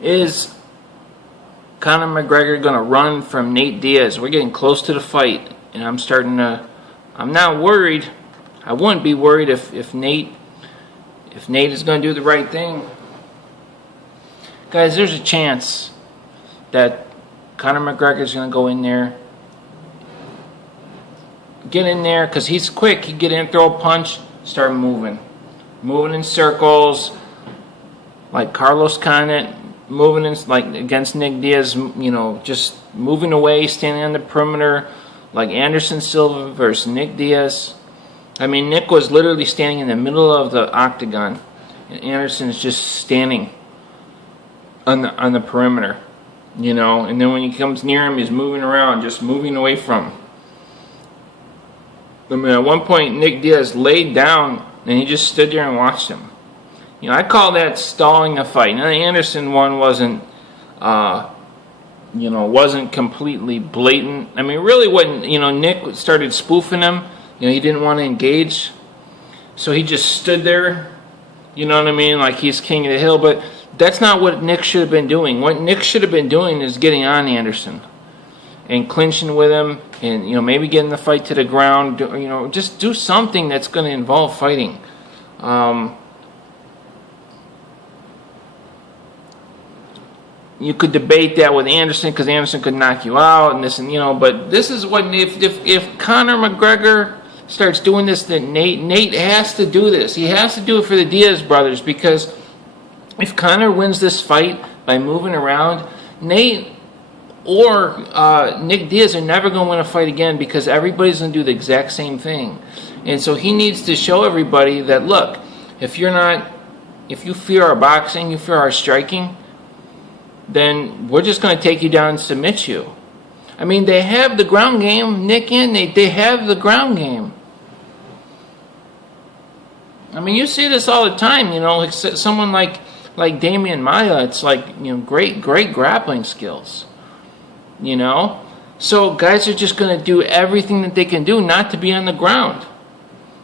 Is Conor McGregor going to run from Nate Diaz? We're getting close to the fight, and I'm not worried. I wouldn't be worried if Nate is going to do the right thing. Guys, there's a chance that Conor McGregor is going to go in there, get in there, because he's quick. He'd get in, throw a punch, start moving in circles, like Carlos Condit, moving in like against Nick Diaz, just moving away, standing on the perimeter, like Anderson Silva versus Nick Diaz. I mean, Nick was literally standing in the middle of the octagon, and Anderson's just standing on the perimeter, and then when he comes near him, he's moving around, just moving away from him. I mean, at one point, Nick Diaz laid down, and he just stood there and watched him. I call that stalling a fight. Now, the Anderson one wasn't completely blatant. I mean, really, when Nick started spoofing him, he didn't want to engage, so he just stood there. You know what I mean? Like he's king of the hill. But that's not what Nick should have been doing. What Nick should have been doing is getting on Anderson and clinching with him, and maybe getting the fight to the ground. Just do something that's going to involve fighting. You could debate that with Anderson, because Anderson could knock you out and this and but this is what if Conor McGregor starts doing this, then Nate has to do this. He has to do it for the Diaz brothers, because if Conor wins this fight by moving around, Nate or Nick Diaz are never going to win a fight again, because everybody's going to do the exact same thing. And so he needs to show everybody that, look, if you fear our boxing, you fear our striking, then we're just going to take you down and submit you. I mean, they have the ground game, Nick and Nate. They have the ground game. I mean, you see this all the time. Like someone like Damian Maia. It's like great grappling skills. So guys are just going to do everything that they can do not to be on the ground.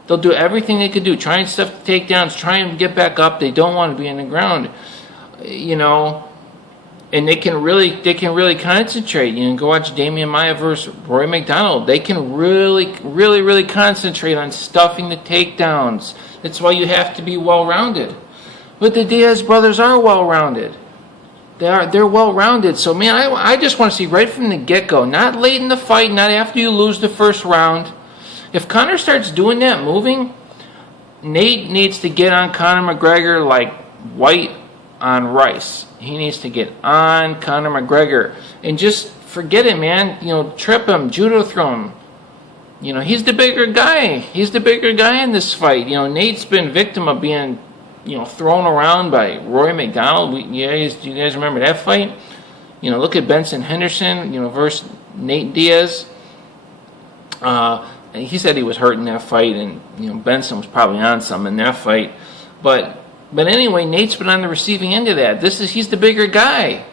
They'll do everything they can do, try and stuff the takedowns, try and get back up. They don't want to be on the ground. And they can really concentrate. Go watch Damian Maia versus Roy McDonald. They can really concentrate on stuffing the takedowns. That's why you have to be well-rounded. But the Diaz brothers are well-rounded. They're well-rounded. So, man, I just want to see right from the get-go, not late in the fight, not after you lose the first round. If Conor starts doing that, moving, Nate needs to get on Conor McGregor like white on rice. He needs to get on Conor McGregor and just forget it, man. Trip him, judo throw him. He's the bigger guy. He's the bigger guy in this fight. Nate's been victim of being, thrown around by Roy McDonald. You guys remember that fight? Look at Benson Henderson, versus Nate Diaz. He said he was hurt in that fight, and Benson was probably on some in that fight. But anyway, Nate's been on the receiving end of that. He's the bigger guy.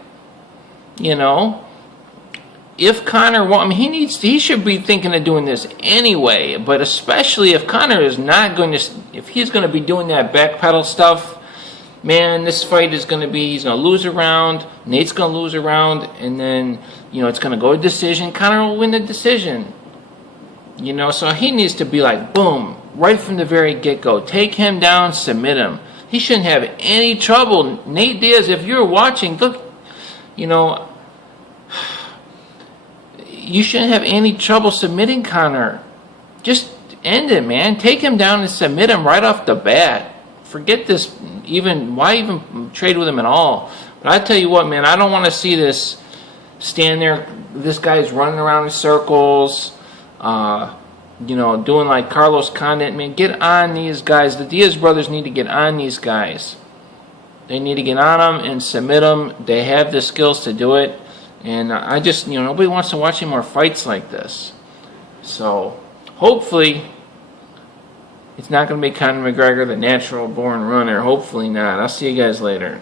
If Conor he should be thinking of doing this anyway, but especially if Conor is not going to, if he's going to be doing that backpedal stuff, man, this fight is going to be, he's going to lose a round, Nate's going to lose a round, and then, it's going to go to decision. Conor will win the decision. So he needs to be like, boom, right from the very get-go. Take him down, submit him. He shouldn't have any trouble. Nate Diaz, if you're watching, look, you shouldn't have any trouble submitting Conor. Just end it, man. Take him down and submit him right off the bat. Forget this. Why even trade with him at all? But I tell you what, man, I don't want to see this stand there. This guy's running around in circles, doing like Carlos Condit. Man, get on these guys. The Diaz brothers need to get on these guys. They need to get on them and submit them. They have the skills to do it. And I just, nobody wants to watch any more fights like this. So, hopefully, it's not going to be Conor McGregor, the natural born runner. Hopefully not. I'll see you guys later.